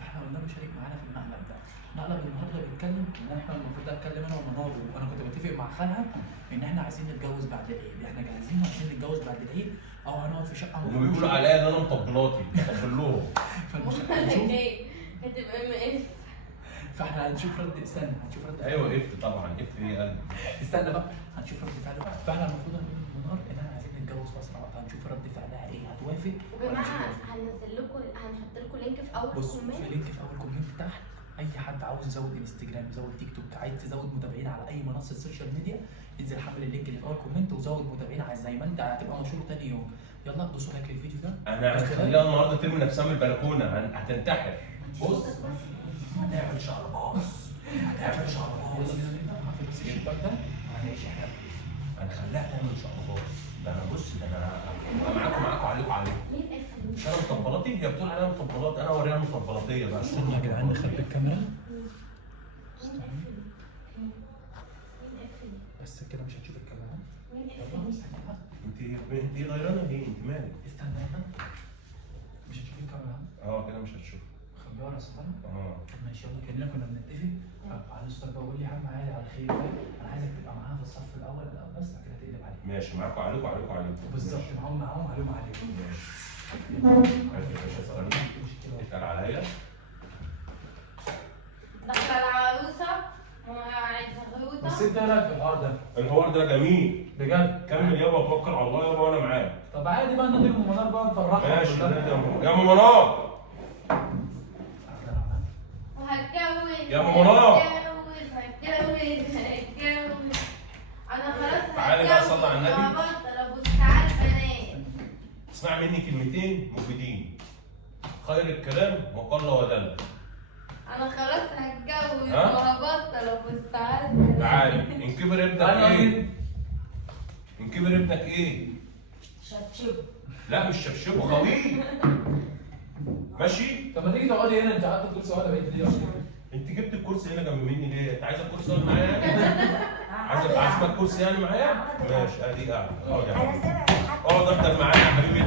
فاحنا قلنا له شارك معانا في المقلب ده. المقلب النهارده بيتكلم ان احنا المفروض اتكلم انا ومنار، وانا كنت بتفق مع خالها ان احنا عايزين نتجوز بعد العيد، احنا جاهزين وعايزين نتجوز بعد العيد او هنقعد في شقه. هم بيقولوا عليا ان انا مطبلاتي، بطبل لهم. هتبقى مقرف. فاحنا هنشوف رد، استنى هنشوف رد. ايوه اف طبعا، اف ايه قلبي. استنى بقى هنشوف رد فعله. فاحنا المفروض نقول لمنار ان احنا عايزين نتجوز في اسرع وقت، هنشوف رد فعلها ايه، هتوافق ولا مش وجماعه هتوافق؟ هننزل لكم، هنحط لكم لينك في اول بص كومنت. في لينك في اول كومنت تحت، اي حد عاوز يزود انستجرام، يزود تيك توك، عايز تزود متابعين على اي منصه سوشيال ميديا، انزل حمل اللينك اللي في اول كومنت وزود متابعين زي ما انت هتبقى مشهور تاني يوم. يلا دوسوا لايك للفيديو ده. انا هخليها النهارده ترمي نفسها من البلكونه، هتنتحر. بص هنعمل شعر باص، هنعمل شعر باص. يلا بينا نبدا في السكيبك ده. معلش احنا هنخليها تعمل شقباط. ده انا بص، ده انا معاكم عليكم. مين قفل؟ مش انا مطبلاتي؟ هي بتقول عليها مطبلات، انا اوريها مطبلاتيه بقى. استنى يا جدعان نخبي الكاميرا. بس كده مش هتشوف الكاميرا. انت غيرانه ليه؟ انت مالك؟ استنى هنا مش هتشوف الكاميرا. كده مش هتشوف. خبيها ولا ستاره؟ طب ماشي يلا كأننا كنا بنتفق. على الستاره بقى قول لي يا عم عادي على خير، انا عايزك تبقى معاها في الصف الاول بس بعد كده تقلب عليك. ماشي معاكم عليكم. بالظبط، معاهم عليهم عليكم. ماشي يا باشا، اتقل عليا. دخل العروسه وعايزه غيوطه. بس انت ايه رايك في الحوار ده؟ الحوار ده جميل بجد؟ كمل يابا، توكل على الله يابا وانا معاك. طب عادي بقى نادي ام منار بقى نفرحها. ماشي يا ام منار. وهتجوز يا ام منار. هتجوز. انا خلاص تعالي بقى صلي على النبي. وهبطل ابص على البنات. اسمع مني كلمتين مفيدين. خير الكلام وقل ودل. انا خلاص هتجوز ها؟ وهبطل ابص على البنات. تعالي. ان كبر ابنك ايه؟ ان كبر ابنك ايه؟ شبشب. لا مش شبشبه، خويه. ماشي؟ طب ما تيجي تقعدي هنا، انت قعدت تقول سؤال بقيت ليه؟ انت جبت الكرسي هنا جنب مني ليه؟ انت عايزه الكرسي يقعد معايا يعني؟ عايزه الكرسي يعني معايا؟ ماشي ادي قاعد. اقعد يا حبيبي. اقعد افضل معايا يا حبيبي.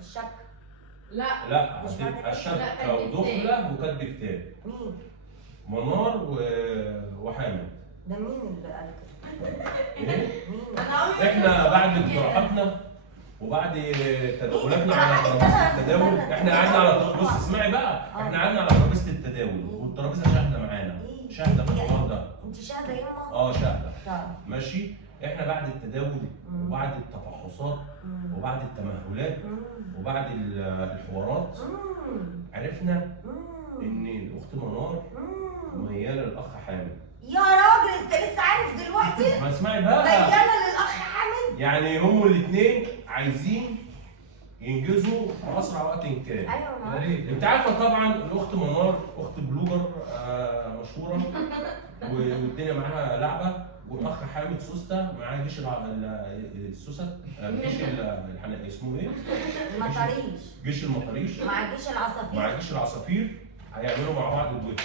الشبكة. لا لا هتبقى الشبكه ودخله وكاتب كتاب. مين؟ منار وحامد. ده مين اللي قال كده؟ ايه؟ انا احنا بعد اقتراحاتنا وبعد تداولاتنا على ترابيزه التداول، احنا قعدنا على بص اسمعي بقى، احنا قعدنا على ترابيزه التداول والترابيزه شاهده معانا. شاهده في الحوار ده. انت شاهده يما؟ شاهده. طيب ماشي؟ احنا بعد التداول وبعد التفحصات وبعد التمهلات وبعد الحوارات عرفنا ان الاخت منار مياله للاخ حامد. يا راجل انت لسه عارف دلوقتي؟ ما اسمعي بقى. مياله للاخ حامد؟ يعني هم الاثنين عايزين ينجزوا في اسرع وقت كان. ايوه يا ريت. انت عارفه طبعا الاخت منار اخت بلوجر مشهوره والدنيا معاها لعبه، والاخ حامد سوسته معاه جيش السوست، جيش اسمه ايه؟ المطاريش. جيش المطاريش مع جيش العصافير. مع جيش العصافير هيعملوا مع بعض الدويتو.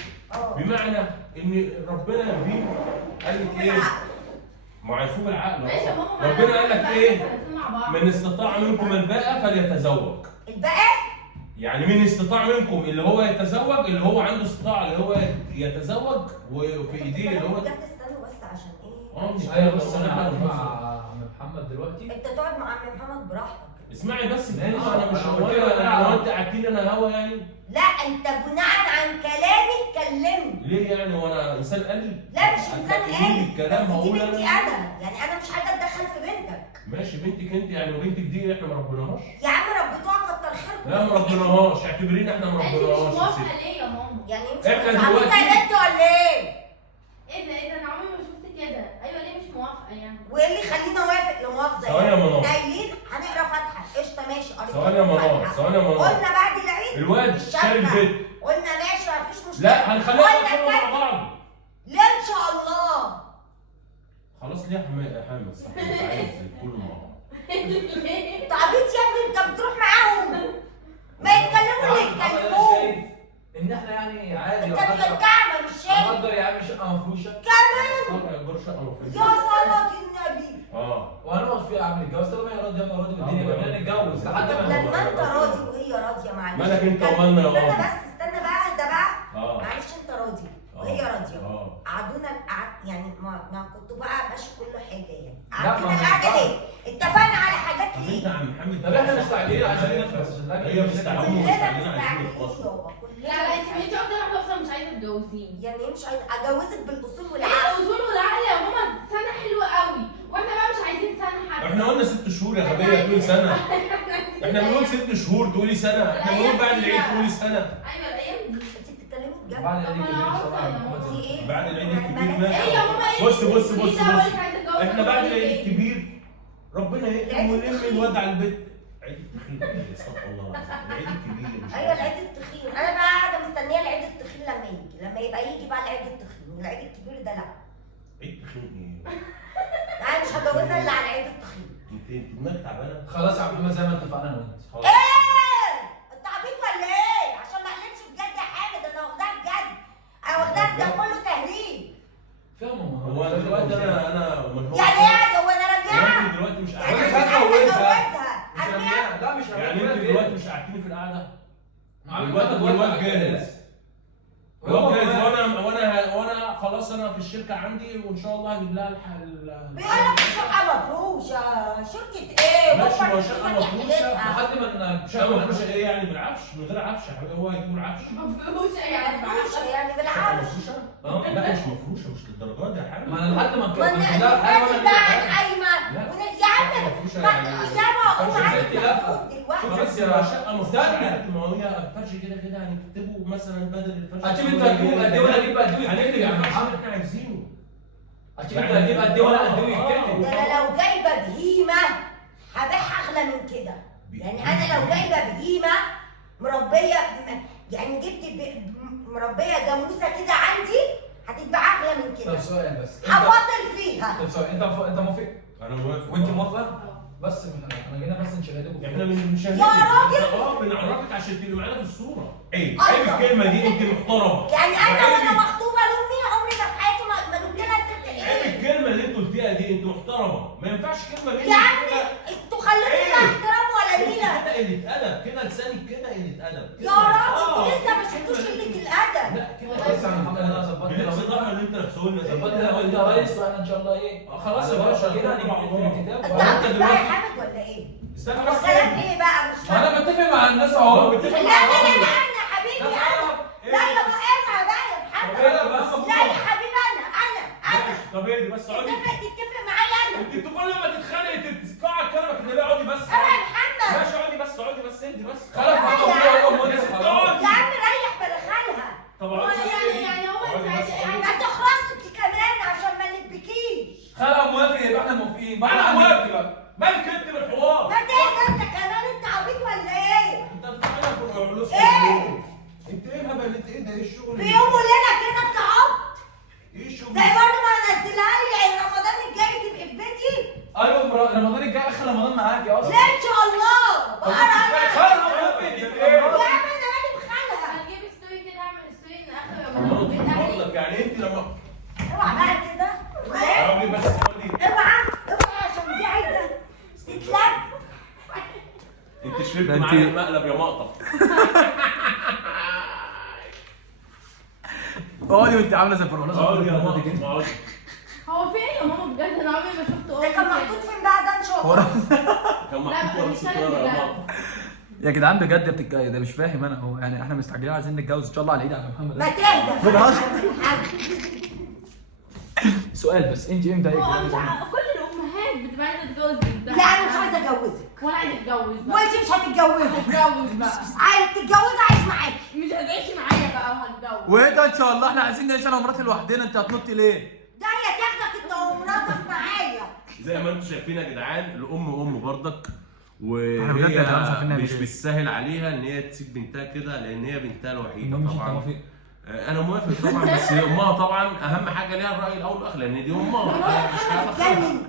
بمعنى ان ربنا يهديه قال لك ايه؟ ما هيفوق العقل. ماشي يا ماما. ربنا قال لك ايه؟ مع بعض. من استطاع منكم الباءة فليتزوج. الباقي؟ يعني من استطاع منكم اللي هو يتزوج، اللي هو عنده استطاعة اللي هو يتزوج، وفي ايديه اللي هو بجد استنوا بس عشان ايه؟ مش ايوه بص انا قاعد مع عم محمد دلوقتي. انت تقعد مع عم محمد براحتك. اسمعي بس ماشي. انا مش هو أنا انت قاعدين انا هوا يعني؟ لا انت بناء عن كلامي اتكلمت. ليه يعني وانا انسان قليل؟ لا مش انسان قليل الكلام بس دي هقول بنتي انا. يعني انا مش حاجه اتدخل في بنتك. ماشي بنتك انت يعني، وبنتك دي احنا ما ربيناهاش؟ يا عم ربيتوها كتر خيركم. لا ما ربيناهاش، اعتبرينا احنا ما انت مش ربيناهاش. موافقه ليه يا ماما؟ يعني مش احنا عبيطة دلوقتي- يا بنت ولا ايه؟ ايه ده انا عمري ما شفت كده. ايوه ليه مش موافقه يعني؟ وايه اللي يخليني اوافق لمؤاخذه؟ ثواني يا منار. قايلين هنقرا فاتحه قشطه ماشي قريت ثواني يا منار، ثواني يا منار. قلنا بعد العيد الواد شاري البيت. قلنا ماشي مفيش مشكله. لا هنخليها قلنا يدخلوا كده. مع بعض. لا ان شاء الله. خلاص ليه يا حامد صح انت عايز كله مع بعض. انت عبيط يا ابني انت بتروح معاهم. ما يتكلموا اللي يتكلموه. ان احنا يعني عادي انت بتتكعبل مش شايف؟ هنقدر يا عم شقه مفروشه كمان يأجروا شقه مفروض. يا صلاة النبي. وهنقعد فيها يا عم نتجوز طالما هي راضيه يلا راضيه راضي بالدنيا بقى نتجوز لحد طب ما لما انت راضي وهي راضيه معلش مالك انت ومالنا يا استنى راضي؟ بس استنى بقى ده بقى اه معلش انت راضي وهي راضيه اه قعدونا يعني ما كنتوا بقى ماشي كل حاجه يعني لا، قعدنا ما القعده ينفعش. ليه؟ اتفقنا على حاجات طب انت ليه؟ يا عم محمد طب احنا مستعجلين عشان نخلص عشان الاكل هي مش مستعجلة. هناكل. كلنا مستعجلين عايزين مستعجلين نتفصل. يابا كلنا لا انت مستعجلين. اكتر واحده اصلا مش عايزه تتجوزين. يعني ايه مش عايزه اجوزك بالاصول ايه والعقل؟ الاصول والعقل يا ماما؟ سنه حلوه قوي واحنا بقى مش عايزين سنه حتى. احنا قلنا 6 شهور يا غبية تقول سنة. احنا بنقول 6 شهور تقولي سنة، احنا بنقول بعد العيد تقولي سنة. ايوه الايام دي. انت بتتكلمي بجد؟ بعد العيد الكبير ان شاء الله دي ايه؟ بعد العيد ما- الكبير ما- ماشي. ايه يا ماما ايه؟ بص بص مين بص ده هو بص اللي عايز يتجوز؟ احنا بعد العيد ايه؟ الكبير ربنا يكرم العيد ونلم التخين. الواد على البيت. عيد التخين استغفر الله العظيم، العيد الكبير مش ايوه العيد التخين، انا بقى قاعده مستنيه العيد التخين لما يجي بقى العيد التخين، العيد الكبير ده لا. عيد التخين ايه؟ انا مش هتجوزها الا على العيد التخين. انت دماغك تعبانه؟ خلاص يا عم محمد زي ما اتفقنا انا وانت خلاص. ايه؟ انت عبيط ولا ايه؟ عشان ما اقلبش بجد يا حامد، انا واخداها بجد. انا واخداها ده كله تهريج. فاهم ماما هو أنا دلوقتي انا من يعني ايه هو انا راجعها؟ انت دلوقتي مش يعني مش انا قاعدين مش هتجوزها. عايزه اتجوزها. ارميها. لا مش يعني انت دلوقتي مش قاعدين في القعده؟ الواد والواد جاهز الواد جاهز وانا خلاص انا في الشركه عندي وان شاء الله هجيب لها بيقول لك الشقه مفروشه، شركه ايه؟ ماشي، وفر ما فلوسك شقة يا مفروشة. حبيبها. لحد ما شقه مفروشه ايه يعني بالعفش؟ من غير عفش يا حبيبي، هو هيجيب العفش. مفروش يعني مفروشه يعني شقه بالعكس. مفروشه؟ اه لا مش مفروشه، مش للدرجه دي يا حبيبي. ما انا لحد ما ما نكمل نتنازل بقى عن قايمه لا. يا عم مفروشه ما يعني يابا قوم فرشة عايز ستي لا. دلوقتي. بس يا شقه مفروشه ما هو هي فرش كده كده هنكتبه مثلا بدل الفرش. هتجيب انت هتجيب قد ايه وانا اجيب قد ايه هنكتب يتكتب يا عم الفرش محمد. اللي احنا عايزينه. هتجيب انت هتجيب قد ايه وانا قد ايه يتكتب. ده انا لو جايبه بهيمه هبيعها اغلى من كده. يعني انا لو جايبه بهيمه مربيه يعني جبت مربيه جاموسه كده عندي هتتباع اغلى من طب كده. سؤال بس هفاصل فيها. طب سؤال انت موافق انا موافق. وانت موافقه؟ بس احنا جينا بس نشاهدكم. احنا مش يا راجل. بنعرفك عشان تبقي معانا في الصوره. عيب أيوة. الكلمه دي، انت محترمه. يعني انا وانا عيب. مخطوبه لامي عمري ما في حياتي ما قلت لها ست عيب ايه. الكلمه اللي انت قلتيها دي، انت محترمه، ما ينفعش كلمه منك يا عم كده. انتوا خلوني فيها احترام ولا انت نيله. كده قله ادب، كده لسانك كده قله ادب. يا راجل انتوا لسه ما شفتوش قله الادب. لا كده بس يا عم محمد انا ظبطت اللبس لو الاحمر اللي انت لابسه لنا ظبطت لو انت رئيس واحنا ان شاء الله ايه خلاص يا على باشا، بركة كده هنكتب على هنكتب الله. الكتاب انت وانت عبيط بقى يا دلوقتي حامد ولا ايه؟ استنى هو بس كلام ايه بقى مش ما انا فاهم. بتفق مع الناس اهو بتفق لا مع لا لا بعض. انا يا حبيبي انا. لا يا ابو اوعى بقى يا محمد. انا بس لا يا حبيبي انا. طب اهدي بس اقعدي. تتفق معايا انا. انت كل ما تتخانقي تسقعي كلامك كده، لا اقعدي بس. اوعى يا محمد. ماشي اقعدي بس، اقعدي بس، اهدي بس. خلاص ما هو يا ست خلاص اقعدي. يا عم ريح بدخلها. طب هو اقعدي بس. يعني هو انت اقعدي بس، عايز اقعدي. ما تخرجش انت كمان عشان ما نلبكيش. خلاص موافق يبقى احنا موافقين بقى. انا موافق. مالك انت بالحوار؟ ما تهدى انت كمان، انت عبيط ولا ايه؟ انت بتعملها في العلوس. ايه؟ انت ايه الهبل؟ انت ايه ده؟ ايه الشغل في يوم وليله كده انت عبط. ايه الشغل؟ زي برضه ما نزلها لي رمضان الجاي تبقى في بيتي. ايوه رمضان الجاي اخر رمضان معاك يا اصلا. لا ان شاء الله. بقرا انا. خلاص موافق يا عم انا مالي بخالها. هنجيب ستوري كده، اعمل ستوري ان اخر رمضان بيت اهلي. برضك يعني انت لما اوعى بقى كده. اقعدي بس، اقعدي. اوعى عشان دي عايزه تتلم. انت شربت معايا المقلب يا مقطف. اقعدي وانت عامله زي الفرقانه. اقعدي يا مقطف، اقعدي. هو في ايه يا ماما بجد؟ انا عمري ما شفت ده كان محطوط فين بقى ده ان شاء الله؟ كان لا، محطوط ورا مش الستاره فاهم يا بجد. مقطف. يا جدعان بجد ده مش فاهم انا هو يعني احنا مستعجلين عايزين نتجوز ان شاء الله على العيد يا محمد. ما تهدى. خلاص. حاجة. سؤال بس انت امتى هو هيك؟ مش عارفة، كل الامهات بتبقى عايزه تتجوز بنتها. لا انا مش عايزه اجوزك. ولا عايزه اتجوز بقى. وانت مش هتتجوزي. هتجوز بقى. عايز تتجوزي عايش معاكي. مش هتعيشي معايا بقى وهتجوز. وايه ده ان شاء الله احنا عايزين نعيش انا ومراتي لوحدنا، انت هتنطي ليه؟ ده هي تاخدك انت ومراتك معايا. زي ما انتم شايفين يا جدعان، الام ام برضك، احنا بجد يا جدعان مش عارفين وهي نعمل مش ايه. بالسهل عليها ان هي تسيب بنتها كده، لان هي بنتها الوحيده المهم مش طبعا. موافق. انا موافق طبعا، بس هي امها طبعا اهم حاجه ليها الراي الاول والاخر، لان دي امها. مش هتخلف. اتجنن.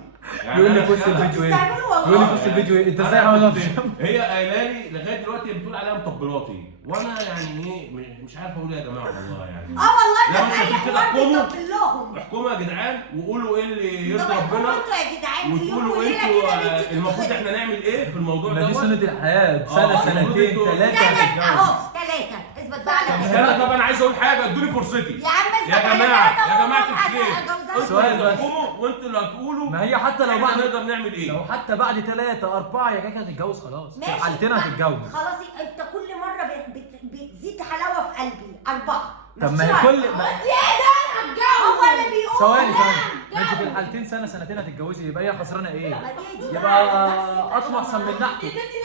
يعني يقول لي أنا في وسط شغالة. الفيديو ايه؟ تستعملوا يقول لي والله. في وسط الفيديو ايه؟ انت ازاي أنا عامل كنت- نفسك؟ هي قايله لي لغايه دلوقتي بتقول عليها مطبلاتي، وانا يعني ايه مش عارف اقول ايه يا جماعه والله يعني. والله لا، ده مش في اي عشان كده حوار احكموا. بيطبل لهم. احكموا يا جدعان وقولوا ايه اللي طب يرضي احكموا ربنا، انتوا يا جدعان في يوم وتقولوا وليله انتوا كده بنتي المفروض تتخطب. احنا نعمل ايه في الموضوع ما دي دوت. سنة الحياة، سنة المفروض سنتين انتوا- ثلاثة سنة هتتجوز. اهو 3 اثبت بقى على طب انا عايز اقول حاجه، ادوني فرصتي يا عم يا اثبت على جماعه ثلاثة يا جماعه وأهو الخير، أجوزها. انتوا سؤال اللي بس. هتحكموا وانتوا اللي هتقولوا ما هي حتى لو احنا بعد نقدر نعمل ايه. لو حتى بعد 3 4 يا كاكا هتتجوز خلاص، في ماشي الحالتين ما- هتتجوز. خلاص انت كل مره بتزيد حلاوه في قلبي 4. طب ما هي كل ما- انت ايه ده انا هتجوز. هو اللي بيقول ثواني لا. ثواني، ما انت في الحالتين سنة سنتين هتتجوزي، يبقى هي خسرانة ايه؟ ما دي يبقى قطمة احسن من يا نحته. ستي نفسي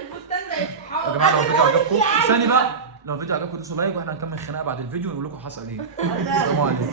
البس الفستان زي يا صحابي. جماعة لو أجيب الفيديو لك عجبكم يا ثاني قلبي. بقى، لو الفيديو عجبكم دوسوا لايك واحنا هنكمل خناقة بعد الفيديو ونقول لكم حصل ايه. السلام عليكم.